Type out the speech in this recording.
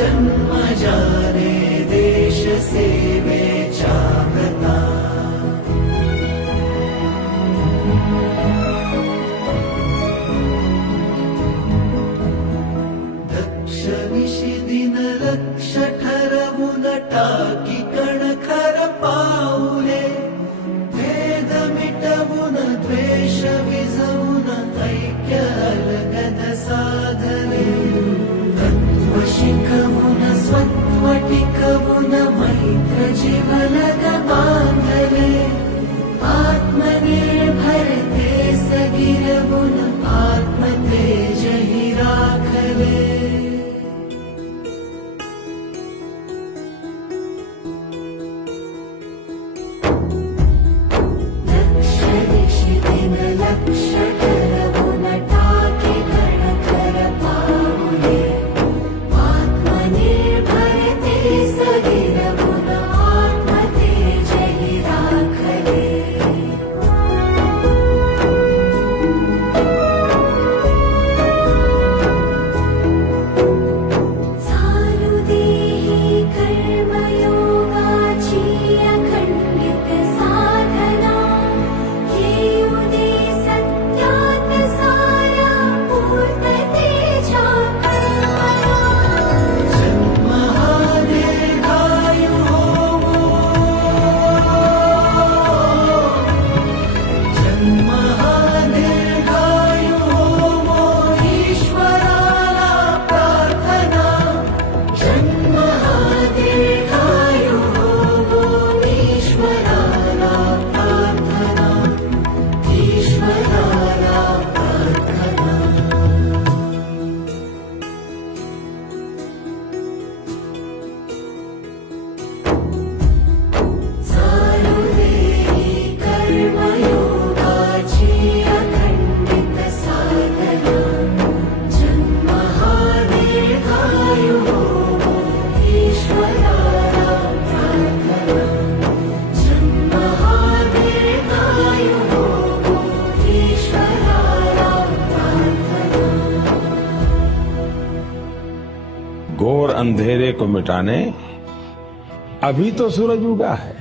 जन्मजाने देश सेवेच्या व्रता दक्षिणेशी दिन लक्ष ठरवून टाकी कणखर पाऊले भेद मिटवून द्वेष विझवून ऐक्य अलगद साधले तत्व शिकवून स्वत्व टिकवून मैत्र जीवन बांधले आत्मनिर्भरते सगिरवून आत्मतेज हि राखले लक्ष ठरवून टाके कणखर पाऊले आत्मनिर्भरते सगिरवून आत्मतेज हि राखले चालू दे ही कर्मयोगाची अखंडित साधना येऊ दे सत्यात सारा पूर्णतेच्या कल्पना जन्म हा दीर्घायु होवो जन्म हा दीर्घायु होवो ईश्वराला प्रार्थना जन्म हा दीर्घायु होवो ईश्वराला प्रार्थना ईश्वराला प्रार्थना चालू दे ही कर्मयोगाची अखंडित साधना जन्म हा दीर्घायु होवो ईश्वराला प्रार्थना जन्म हा दीर्घायु होवो ईश्वराला प्रार्थना घोर अंधेरे को मिटाने अभी तो सूरज उगा है।